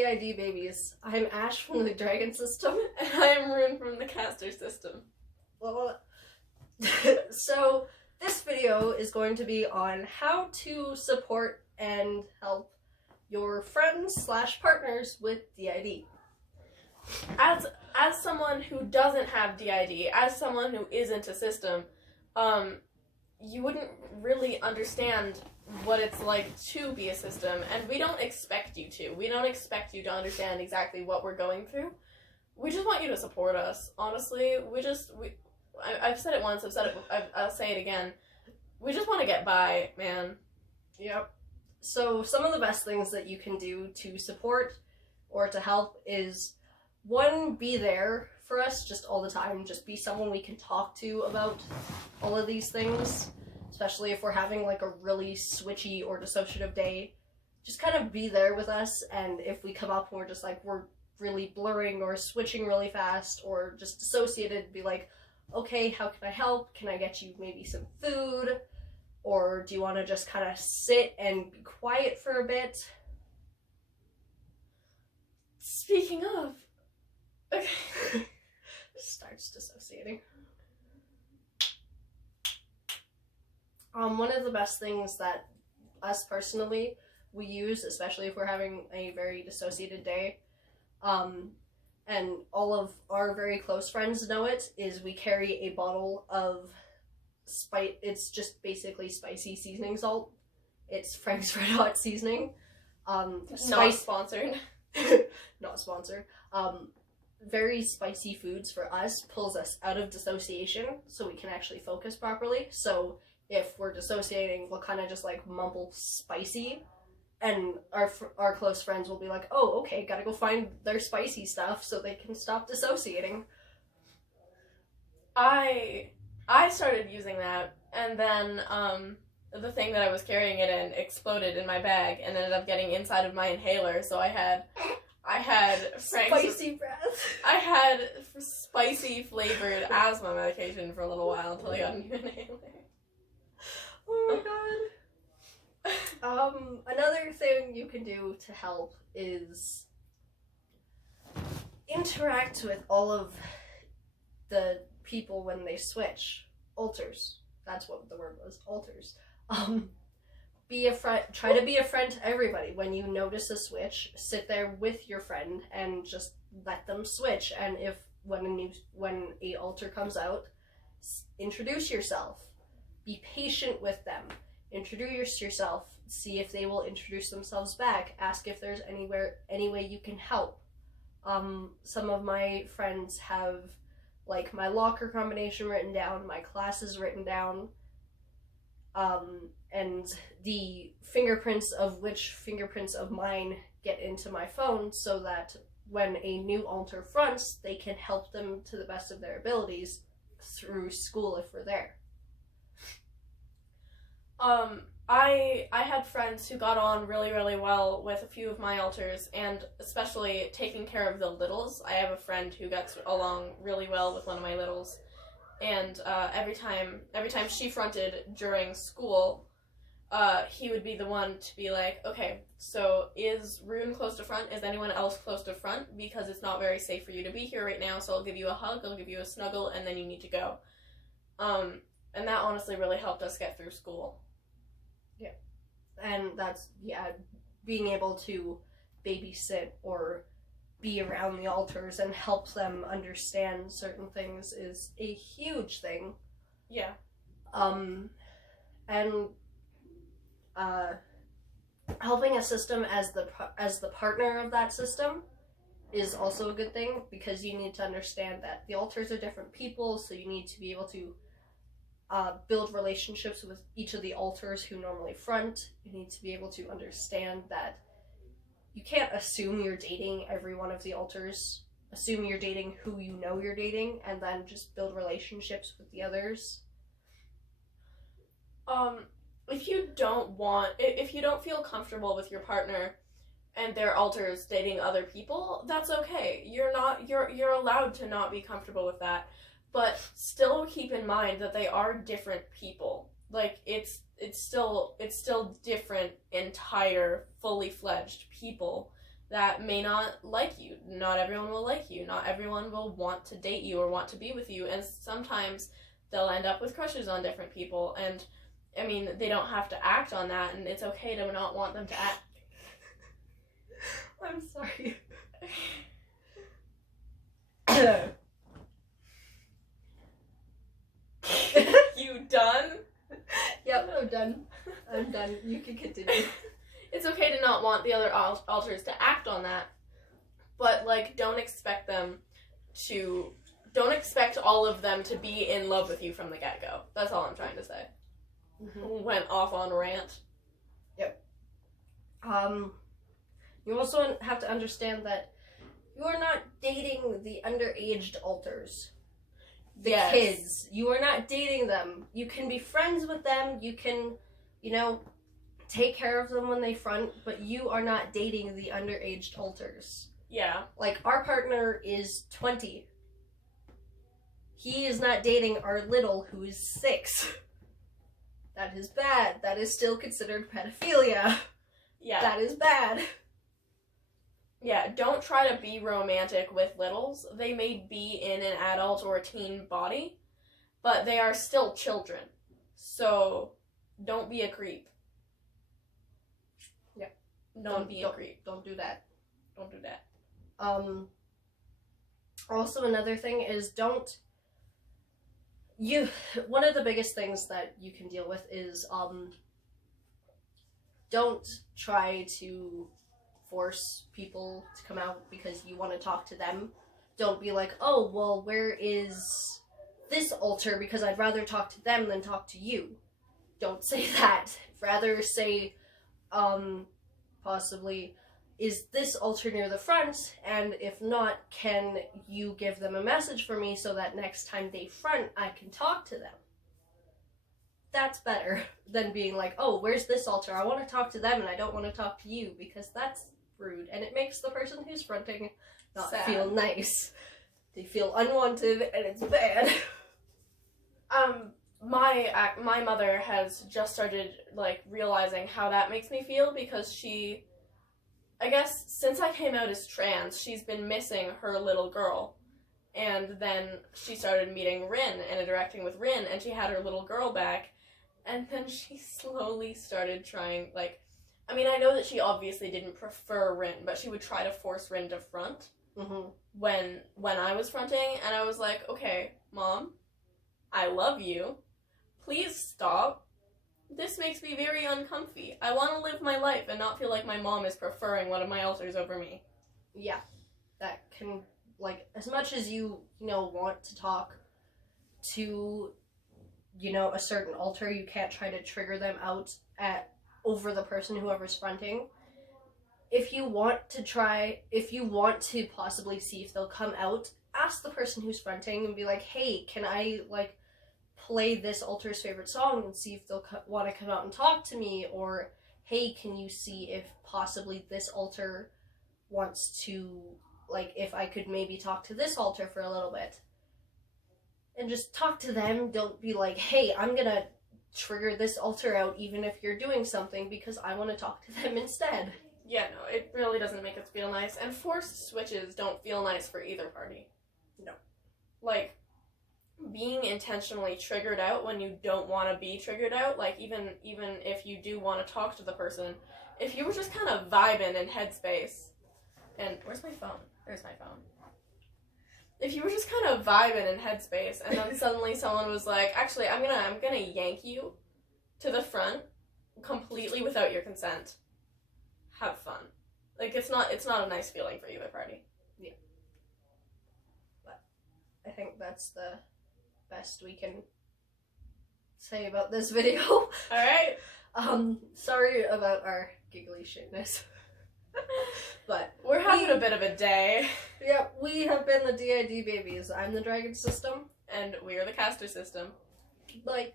DID babies. I'm Ash from the Dragon system. And I am Rune from the Castor system. Well, so this video is going to be on how to support and help your friends / partners with DID. As someone who doesn't have DID, as someone who isn't a system, you wouldn't really understand what it's like to be a system, and we don't expect you to. We don't expect you to understand exactly what we're going through. We just want you to support us, honestly. I've said it once, I'll say it again. We just want to get by, man. Yep. So some of the best things that you can do to support or to help is, one, be there for us just all the time. Just be someone we can talk to about all of these things, especially if we're having like a really switchy or dissociative day. Just kind of be there with us, and if we come up and we're just like, we're really blurring or switching really fast or just dissociated, be like, okay, how can I help? Can I get you maybe some food? Or do you want to just kind of sit and be quiet for a bit? Speaking of, okay. Starts dissociating. One of the best things that us personally we use, especially if we're having a very dissociated day, and all of our very close friends know it, is we carry a bottle of it's just basically spicy seasoning salt. It's Frank's Red Hot seasoning. Not sponsored. Not sponsored. Very spicy foods for us pulls us out of dissociation so we can actually focus properly. So if we're dissociating, we'll kind of just like mumble spicy, and our close friends will be like, oh, okay, gotta go find their spicy stuff so they can stop dissociating. I started using that, and then the thing that I was carrying it in exploded in my bag and ended up getting inside of my inhaler, so I had Frank's spicy breath. I had spicy flavored asthma medication for a little while until I got a new inhaler. Oh my god. Another thing you can do to help is interact with all of the people when they switch. Alters. That's what the word was. Alters. Be a friend. Try to be a friend to everybody. When you notice a switch, sit there with your friend and just let them switch. And if when a alter comes out, introduce yourself. Be patient with them. Introduce yourself. See if they will introduce themselves back. Ask if there's any way you can help. Some of my friends have like my locker combination written down, my classes written down, and the fingerprints of mine get into my phone so that when a new alter fronts, they can help them to the best of their abilities through school if we're there. I had friends who got on really, really well with a few of my alters, and especially taking care of the littles. I have a friend who gets along really well with one of my littles, and every time she fronted during school, he would be the one to be like, okay, so is Rune close to front? Is anyone else close to front? Because it's not very safe for you to be here right now, so I'll give you a hug, I'll give you a snuggle, and then you need to go. And that honestly really helped us get through school. Yeah. And that's, being able to babysit or be around the alters and help them understand certain things is a huge thing. Yeah. And helping a system as the partner of that system is also a good thing, because you need to understand that the alters are different people, so you need to be able to build relationships with each of the alters who normally front. You need to be able to understand that you can't assume you're dating every one of the alters. Assume you're dating who you know you're dating, and then just build relationships with the others. If you don't feel comfortable with your partner and their alters dating other people, that's okay. You're allowed to not be comfortable with that. But still keep in mind that they are different people. Like, it's still different, entire, fully fledged people. that may not like you. Not everyone will like you. Not everyone will want to date you or want to be with you. And sometimes they'll end up with crushes on different people. And, I mean, they don't have to act on that, and it's okay to not want them to act. I'm sorry. You done? Yep, I'm done. I'm done. You can continue. It's okay to not want the other alters to act on that, but, like, don't expect all of them to be in love with you from the get-go. That's all I'm trying to say. Mm-hmm. Went off on a rant. Yep. You also have to understand that you are not dating the underaged alters. The kids. You are not dating them. You can be friends with them. You can, take care of them when they front, but you are not dating the underaged alters. Yeah. Like, our partner is 20. He is not dating our little, who is 6. That is bad. That is still considered pedophilia. Yeah. That is bad. Yeah, don't try to be romantic with littles. They may be in an adult or a teen body, but they are still children. So, don't be a creep. Yeah. Don't be a creep. Don't do that. Don't do that. Also, another thing is one of the biggest things that you can deal with is, don't try to force people to come out because you want to talk to them. Don't be like, oh, well, where is this alter because I'd rather talk to them than talk to you. Don't say that. Rather say, possibly, is this alter near the front? And if not, can you give them a message for me so that next time they front, I can talk to them? That's better than being like, oh, where's this alter? I want to talk to them and I don't want to talk to you, because that's rude, and it makes the person who's fronting not sad. Feel nice. They feel unwanted, and it's bad. My mother has just started, like, realizing how that makes me feel, because I guess, since I came out as trans, she's been missing her little girl. And then she started meeting Rin and interacting with Rin, and she had her little girl back. And then she slowly started trying, like, I mean, I know that she obviously didn't prefer Rin, but she would try to force Rin to front when I was fronting, and I was like, okay, Mom, I love you. Please stop. This makes me very uncomfy. I want to live my life and not feel like my mom is preferring one of my alters over me. Yeah. That can, like, as much as you want to talk to, a certain alter, you can't try to trigger them out over the person whoever's fronting. If you want to possibly see if they'll come out, ask the person who's fronting and be like, hey, can I, like, play this alter's favorite song and see if they'll want to come out and talk to me, or hey, can you see if possibly this alter wants to, like, if I could maybe talk to this alter for a little bit. And just talk to them. Don't be like, hey, I'm gonna trigger this alter out even if you're doing something because I want to talk to them instead. Yeah, no, it really doesn't make us feel nice, and forced switches don't feel nice for either party. No. Like, being intentionally triggered out when you don't want to be triggered out, like, even if you do want to talk to the person, if you were just kind of vibing in headspace, and where's my phone? There's my phone. If you were just kind of vibing in headspace, and then suddenly someone was like, actually, I'm gonna yank you to the front completely without your consent. Have fun. Like, it's not a nice feeling for either party. Yeah. But I think that's the best we can say about this video. Alright. Sorry about our giggly shitness. But we're having a bit of a day. Yeah, we have been the DID babies. I'm the Dragon System. And we are the Castor System. Bye.